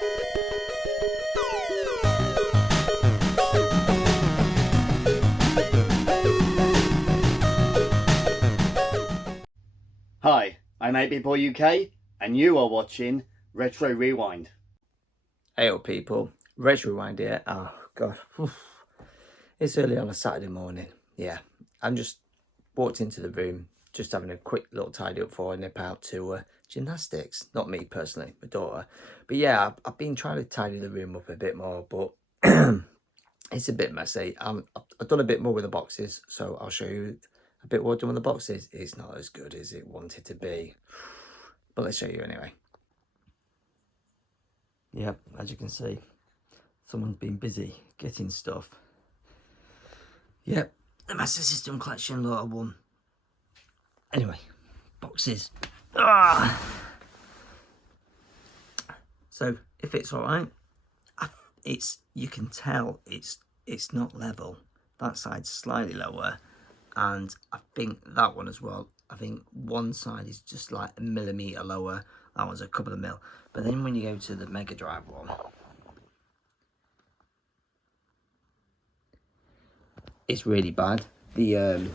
Hi, I'm 8BitBoy UK, and you are watching Retro Rewind. Hey up people, Retro Rewind here. Oh god, it's early on a Saturday morning. Yeah, I'm just walked into the room, just having a quick little tidy up before I nip out to gymnastics. Not me personally, my daughter. But yeah, I've been trying to tidy the room up a bit more, but it's a bit messy. I've done a bit more with the boxes, so I'll show you a bit what I've done with the boxes. It's not as good as it wanted to be, but let's show you anyway. Yep, as you can see, someone's been busy getting stuff. Yep, the Master System Collection lot of one. Anyway, boxes. So if it's all right, you can tell it's not level. That side's slightly lower, and I think that one as well. I think one side is just like a millimetre lower. That one's a couple of mil. But then when you go to the Mega Drive one, it's really bad. The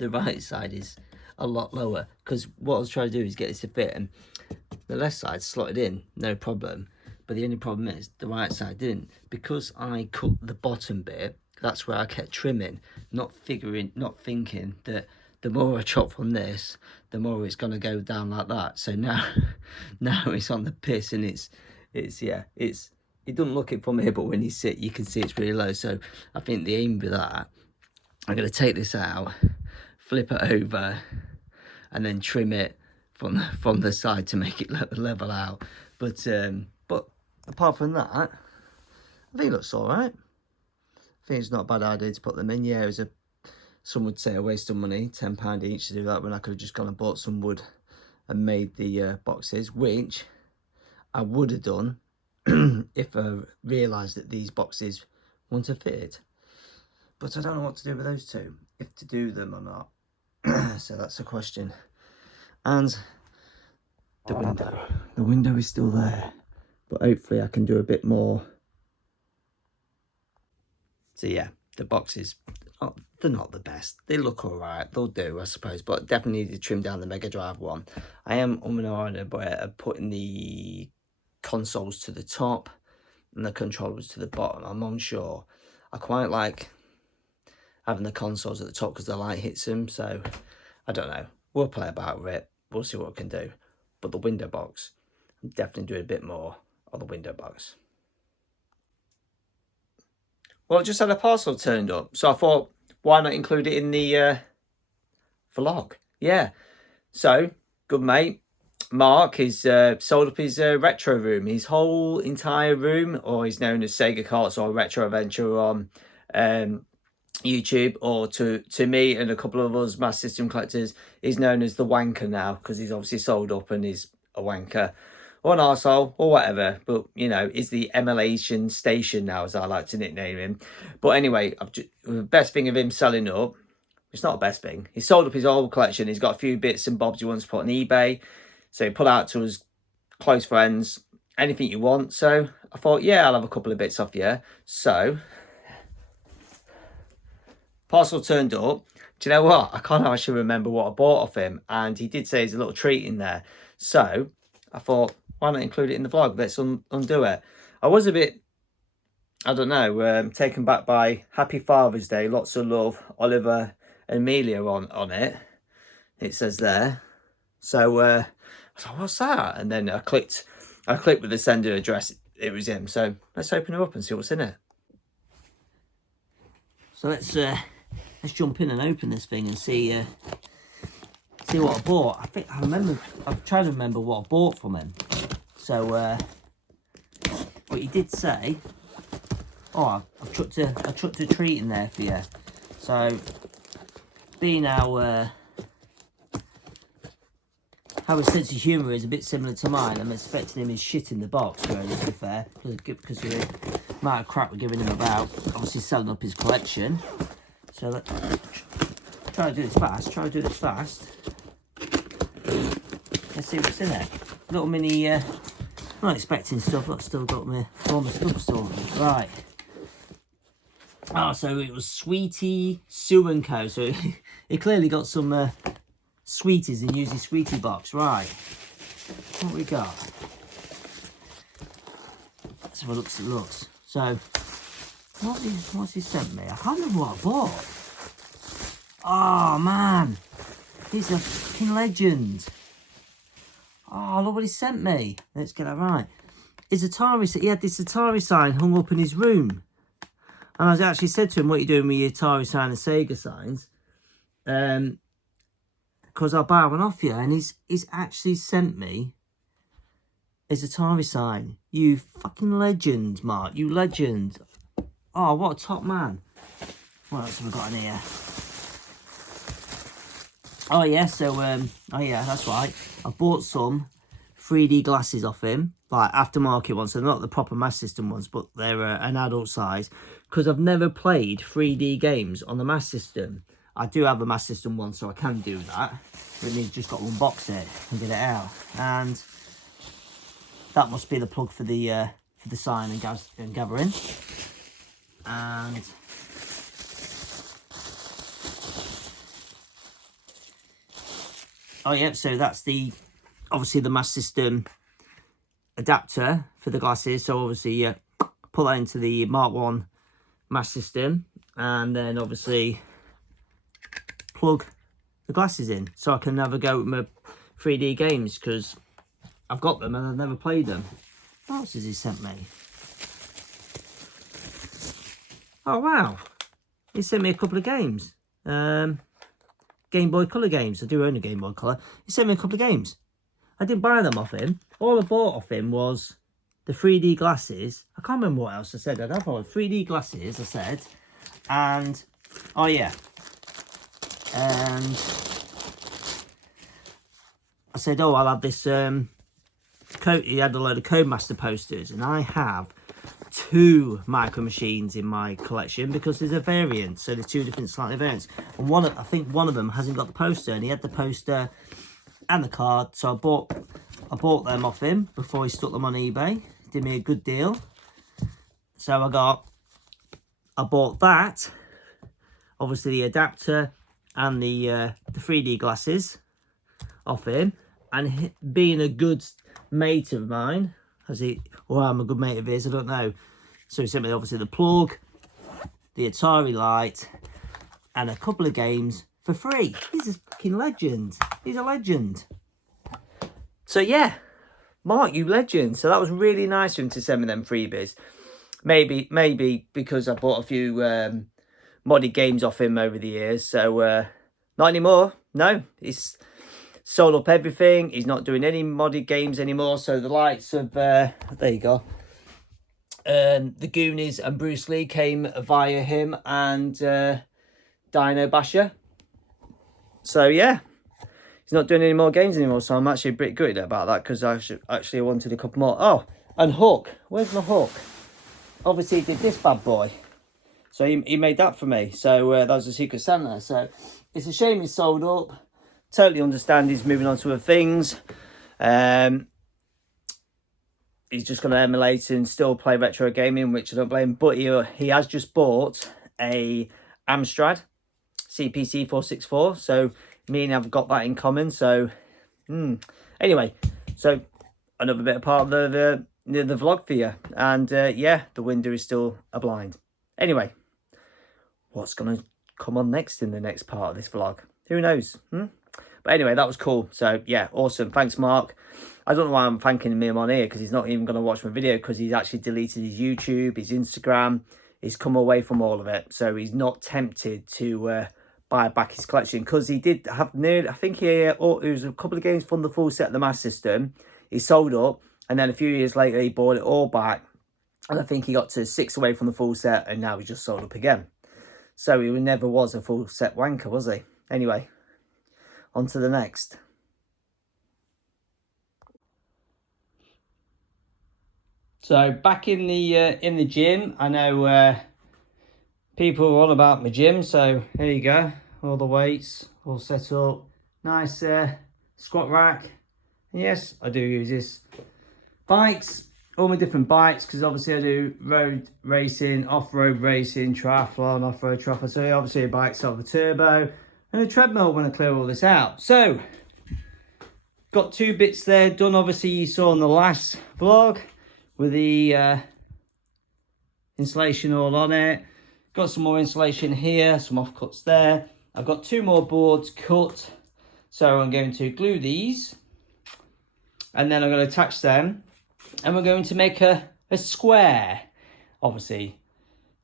right side is a lot lower, because what I was trying to do is get this to fit, and the left side slotted in, no problem. But the only problem is the right side didn't, because I cut the bottom bit. That's where I kept trimming, not thinking that the more I chop from this, the more it's gonna go down like that. So now it's on the piss, and it doesn't look it from here, but when you sit, you can see it's really low. So I think the aim with that, I'm gonna take this out, flip it over, and then trim it from the side to make it level out. But apart from that, I think it looks all right. I think it's not a bad idea to put them in. Yeah, it was some would say a waste of money, £10 each to do that, when I could have just gone and bought some wood and made the boxes, which I would have done if I realised that these boxes wouldn't have fitted. But I don't know what to do with those two, if to do them or not. So that's the question. And the window is still there, but hopefully I can do a bit more. So yeah, the boxes, they're not the best. They look all right, they'll do, I suppose, but definitely need to trim down the Mega Drive one. I am about putting the consoles to the top and the controllers to the bottom. I'm unsure. I quite like having the consoles at the top because the light hits them, so I don't know. We'll play about with it. We'll see what we can do. But the window box, I'm definitely doing a bit more on the window box. Well, I just had a parcel turned up, so I thought, why not include it in the vlog? Yeah. So, good mate, Mark, has sold up his retro room. His whole entire room, or he's known as Sega Carts or Retro Adventure on YouTube, or to me and a couple of us Master System collectors, he's known as the Wanker now, because he's obviously sold up and he's a wanker. Or an arsehole, or whatever, but you know, is the emulation station now, as I like to nickname him. But anyway, the best thing of him selling up, it's not the best thing, he sold up his old collection. He's got a few bits and bobs he wants to put on eBay, so he put out to his close friends, anything you want. So I thought, yeah, I'll have a couple of bits off you. So parcel turned up. Do you know what, I can't actually remember what I bought off him, and he did say there's a little treat in there. So I thought, why not include it in the vlog? Let's undo it. I was a bit, I don't know, taken back by Happy Father's Day. Lots of love, Oliver and Amelia on it. It says there. So I was like, what's that? And then I clicked with the sender address. It was him. So let's open it up and see what's in it. So let's jump in and open this thing and see what I bought. I'm trying to remember what I bought from him. So, but he did say, oh, I chucked a treat in there for you. So, being how his sense of humour is a bit similar to mine, I'm expecting him to shit in the box, really, to be fair, because of the amount of crap we're giving him about, obviously selling up his collection. So let's try to do this fast. Let's see what's in it. Little mini, I'm not expecting stuff, I've still got all my stuff stored. Right. Oh, so it was Sweetie Sue & Co. So it clearly got some sweeties and used his sweetie box. Right. What we got? Let's have a look. So, what's he sent me? I can't remember what I bought. Oh, man. He's a fucking legend. Oh, look what he sent me. Let's get that right. His Atari, he had this Atari sign hung up in his room. And I actually said to him, what are you doing with your Atari sign and Sega signs? Because I'll buy one off you. And he's actually sent me his Atari sign. You fucking legend, Mark. You legend. Oh, what a top man. What else have we got in here? Oh, yeah. So, oh, yeah, that's right. I bought some 3D glasses off him. Like aftermarket ones. So they're not the proper Master System ones, but they're an adult size. Because I've never played 3D games on the Master System. I do have a Master System one, so I can do that. But he's just got to unbox it and get it out. And that must be the plug for the sign and gathering. And oh yeah, so that's obviously the Master System adapter for the glasses. So obviously put that into the Mark 1 Master System, and then obviously plug the glasses in so I can have a go at my 3D games, because I've got them and I've never played them. What else has he sent me? Oh wow, he sent me a couple of games. Game Boy Color games. I do own a Game Boy Color. He sent me a couple of games. I didn't buy them off him. All I bought off him was the 3D glasses. I can't remember what else I said. I'd have all 3D glasses, I said. And, oh yeah. And I said, oh, I'll have this, he had a load of Codemaster posters. And I have 2 Micro Machines in my collection, because there's a variant. So there's 2 different slightly variants. And I think one of them hasn't got the poster. And he had the poster and the card. So I bought them off him before he stuck them on eBay. Did me a good deal. So I bought that, obviously the adapter and the 3D glasses off him. And being a good mate of mine, or I'm a good mate of his, I don't know. So he sent me obviously the plug, the Atari light, and a couple of games for free. He's a fucking legend. He's a legend. So yeah, Mark, you legend. So that was really nice of him to send me them freebies. Maybe because I bought a few modded games off him over the years. So not anymore. No, he's sold up everything. He's not doing any modded games anymore. So the likes of there you go. The Goonies and Bruce Lee came via him, and Dino Basher. So yeah, he's not doing any more games anymore, so I'm actually a bit gutted about that, because I actually wanted a couple more. Oh, and Hook. Where's my Hook? Obviously, he did this bad boy. So he made that for me. So that was a Secret Santa. So it's a shame he's sold up. Totally understand he's moving on to other things. He's just going to emulate and still play retro gaming, which I don't blame. But he has just bought a Amstrad CPC 464. So me and I've got that in common. So anyway, so another bit of part of the vlog for you. And yeah, the window is still a blind. Anyway, what's going to come on next in the next part of this vlog? Who knows? But anyway, that was cool. So yeah, awesome. Thanks, Mark. I don't know why I'm thanking him on here, because he's not even going to watch my video, because he's actually deleted his YouTube, his Instagram. He's come away from all of it. So he's not tempted to buy back his collection, because he did have nearly, I think it was a couple of games from the full set of the Master System. He sold up, and then a few years later he bought it all back, and I think he got to 6 away from the full set, and now he's just sold up again. So he never was a full set wanker, was he? Anyway, on to the next. So back in the gym. I know people are on about my gym, so here you go. All the weights all set up. Nice squat rack. And yes, I do use this. Bikes, all my different bikes, because obviously I do road racing, off-road racing, triathlon, off-road triathlon. So obviously a bike's got the turbo and a treadmill when I clear all this out. So, got 2 bits there done. Obviously you saw in the last vlog with the insulation all on it. Got some more insulation here, some offcuts there. I've got 2 more boards cut. So I'm going to glue these. And then I'm going to attach them. And we're going to make a square, obviously,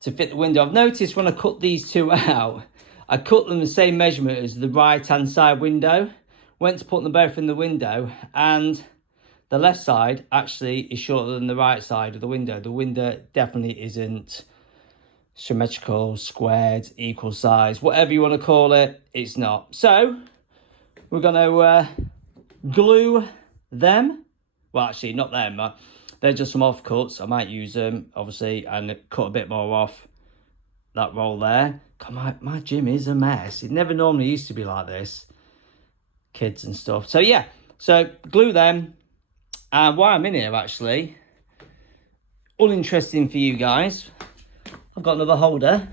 to fit the window. I've noticed when I cut these 2 out, I cut them the same measurement as the right-hand side window. Went to put them both in the window, and the left side actually is shorter than the right side of the window. The window definitely isn't symmetrical, squared, equal size, whatever you want to call it, it's not. So, we're going to glue them. Well, actually, not them. They're just some offcuts. I might use them, obviously, and cut a bit more off that roll there. God, my gym is a mess. It never normally used to be like this. Kids and stuff. So, yeah. So, glue them. And while I'm in here, actually, uninteresting for you guys, I've got another holder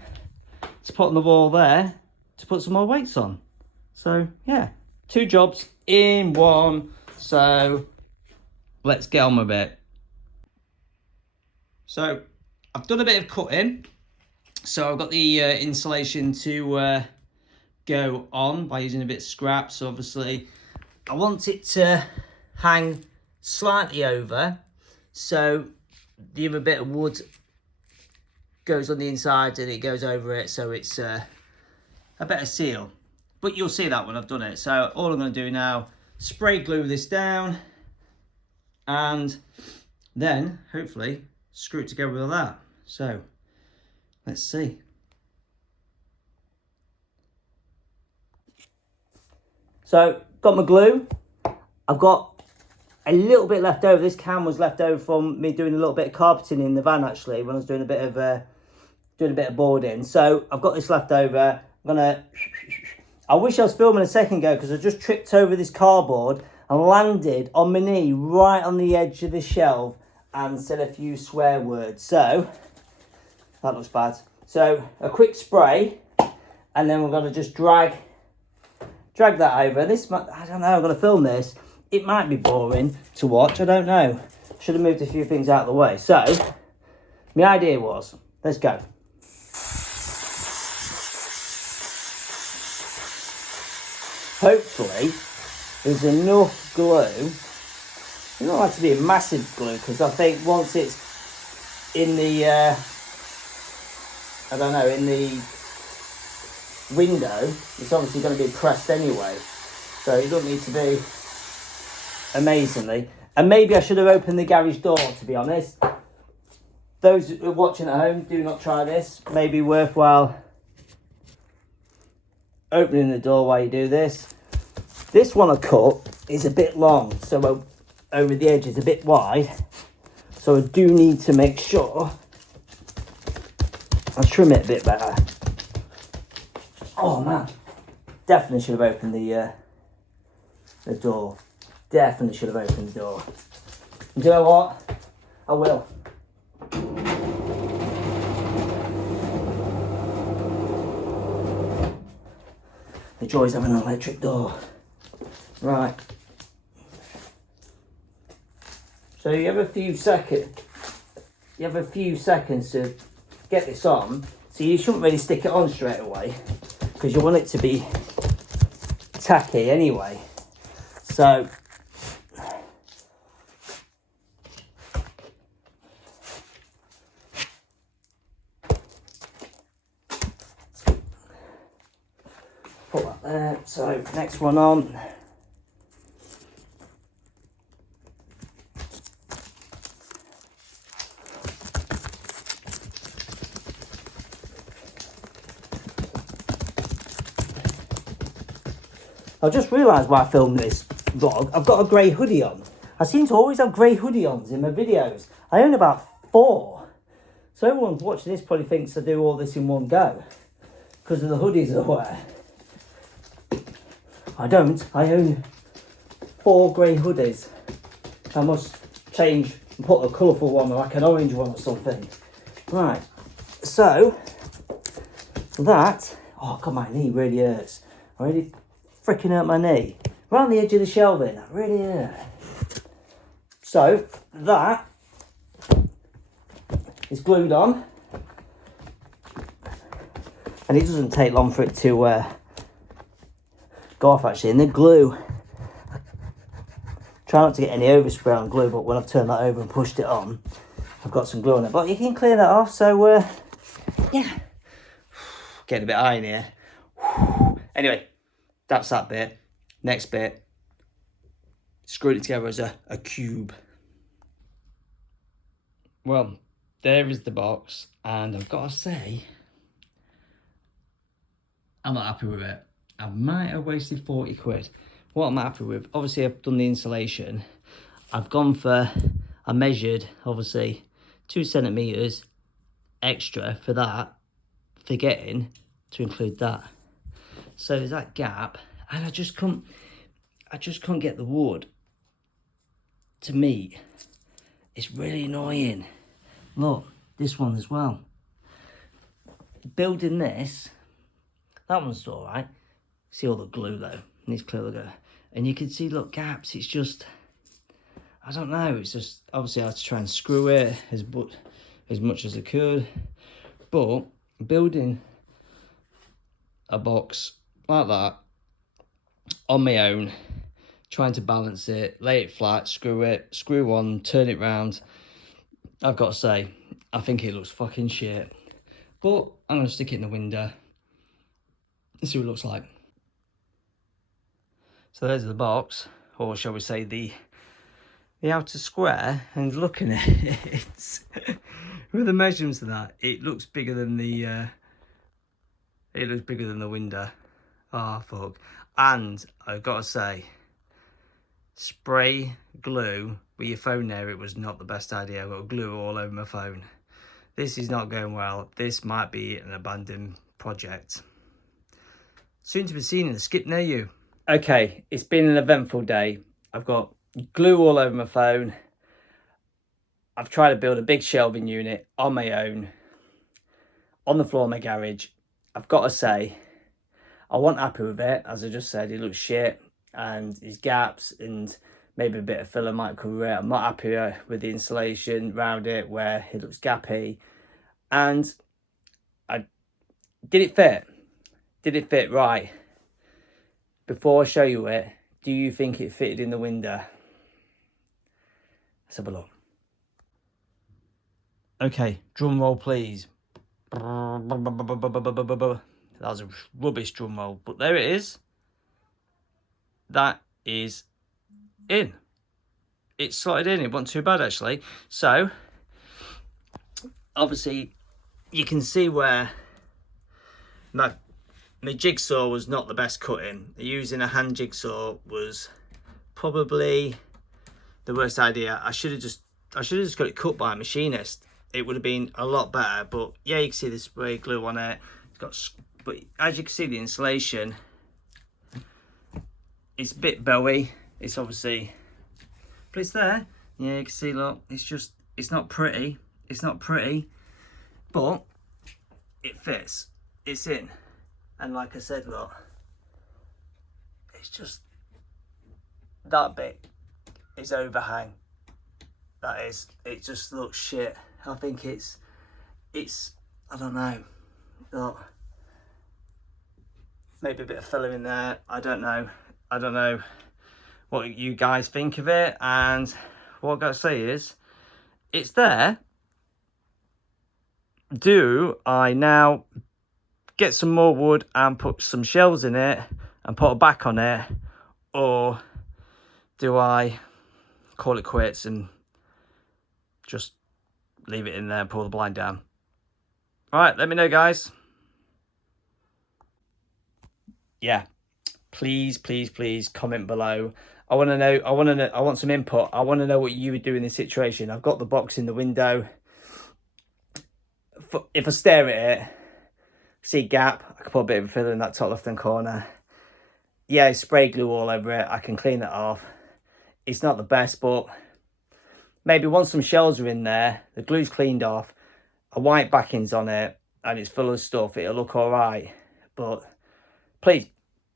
to put on the wall there to put some more weights on. So, yeah. 2 jobs in one. So, let's get on with it. So, I've done a bit of cutting. So, I've got the insulation to go on by using a bit of scrap. So, obviously, I want it to hang slightly over. So, the other bit of wood goes on the inside and it goes over it. So, it's a better seal. But you'll see that when I've done it. So, all I'm going to do now, spray glue this down. And then, hopefully, screw it together with that. So, let's see. So, got my glue. I've got a little bit left over. This can was left over from me doing a little bit of carpeting in the van, actually, when I was doing a bit of boarding. So, I've got this left over. I'm gonna. I wish I was filming a second ago because I just tripped over this cardboard and landed on my knee right on the edge of the shelf and said a few swear words. So, that looks bad. So, a quick spray, and then we're going to just drag that over. This might, I don't know, I'm going to film this. It might be boring to watch, I don't know. Should have moved a few things out of the way. So, my idea was, let's go. Hopefully, there's enough glue. You don't like to be a massive glue because I think once it's in the, in the window, it's obviously going to be pressed anyway. So it doesn't need to be amazingly. And maybe I should have opened the garage door, to be honest. Those who are watching at home, do not try this. Maybe worthwhile opening the door while you do this. This one I cut is a bit long, so over the edge is a bit wide. So I do need to make sure I trim it a bit better. Oh man, definitely should have opened the door. Definitely should have opened the door. And do you know what? I will. The joys of an electric door. Right. So you have a few seconds. You have a few seconds to get this on. So you shouldn't really stick it on straight away because you want it to be tacky anyway. So put that there. So next one on. I just realised while I filmed this vlog, I've got a grey hoodie on. I seem to always have grey hoodie-ons in my videos. I own about 4. So everyone watching this probably thinks I do all this in one go because of the hoodies I wear. I don't. I own 4 grey hoodies. I must change and put a colourful one, like an orange one or something. Right, so that, oh god, my knee really hurts. I really freaking hurt my knee. Right on the edge of the shelving, that really hurt. So that is glued on. And it doesn't take long for it to go off actually. And the glue, try not to get any overspray on glue, but when I've turned that over and pushed it on, I've got some glue on it. But you can clear that off, so yeah. Getting a bit high in here. Anyway, that's that bit. Next bit, screwed it together as a cube. Well, there is the box, and I've got to say, I'm not happy with it. I might have wasted 40 quid. What I'm happy with, obviously I've done the insulation. I've gone for, I measured, obviously, 2 centimetres extra for that, forgetting to include that. So there's that gap, and I just couldn't get the wood to meet. It's really annoying. Look, this one as well. Building this, that one's all right. See all the glue though, needs clear glue. And you can see, look, gaps. It's just, I don't know. It's just, obviously I had to try and screw it as much as I could. But building a box like that on my own, trying to balance it, lay it flat, screw on, turn it round, I've got to say, I think it looks fucking shit. But I'm going to stick it in the window and see what it looks like. So there's the box, or shall we say the outer square, and looking at it, with the measurements of that, it looks bigger than the window. Oh fuck. And I've got to say, spray glue with your phone there, it was not the best idea. I've got glue all over my phone. This is not going well. This might be an abandoned project. Soon to be seen in the skip near you. Okay, it's been an eventful day. I've got glue all over my phone. I've tried to build a big shelving unit on my own, on the floor of my garage. I've got to say, I wasn't happy with it. As I just said, it looks shit, and there's gaps, and maybe a bit of filler might cover it. I'm not happy with the insulation around it where it looks gappy. And did it fit? Did it fit right? Before I show you it, do you think it fitted in the window? Let's have a look. Okay, drum roll please. That was a rubbish drum roll, but there it is. That is in. It slotted in, it wasn't too bad actually. So, obviously, you can see where my jigsaw was not the best cutting. Using a hand jigsaw was probably the worst idea. I should have just got it cut by a machinist. It would have been a lot better. But yeah, you can see the spray glue on it. It's got, but as you can see, the insulation, it's a bit bowy. It's obviously, but it's there. Yeah, you can see. Look, it's not pretty. It's not pretty, but it fits. It's in. And like I said, look, it's just, that bit is overhang. That is, it just looks shit. I think it's, I don't know, look, maybe a bit of filler in there. I don't know what you guys think of it. And what I've got to say is, it's there. Do I now get some more wood and put some shelves in it and put a back on it, or do I call it quits and just leave it in there and pull the blind down? All right, let me know, guys. Yeah, please comment below. I want to know. I want some input. I want to know what you would do in this situation. I've got the box in the window. If I stare at it, see gap, I can put a bit of filler in that top left hand corner. Yeah, spray glue all over it. I can clean that off. it's not the best, but maybe once some shells are in there, the glue's cleaned off, a white backing's on it, and it's full of stuff, it'll look all right. But please,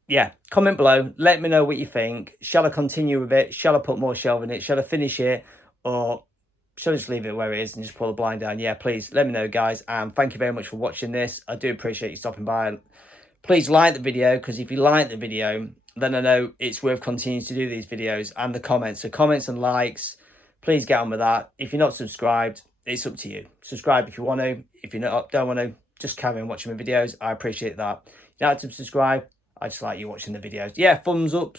yeah, comment below, let me know what you think. Shall I continue with it? Shall I put more shelving in it? Shall I finish it? Or shall I just leave it where it is and just pull the blind down? Yeah, please let me know, guys. And thank you very much for watching this. I do appreciate you stopping by. Please like the video, because if you like the video, then I know it's worth continuing to do these videos. And the comments. So comments and likes, please get on with that. If you're not subscribed, it's up to you. Subscribe if you want to. If you don't want to, just carry on watching my videos. I appreciate that. You don't have to subscribe. I just like you watching the videos. Yeah, thumbs up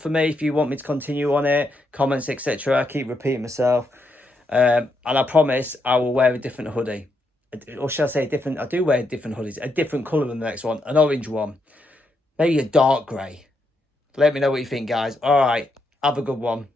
for me if you want me to continue on it. Comments, etc. I keep repeating myself. And I promise I will wear a different hoodie. Or shall I say different? I do wear different hoodies. A different colour than the next one. An orange one. Maybe a dark grey. Let me know what you think, guys. All right. Have a good one.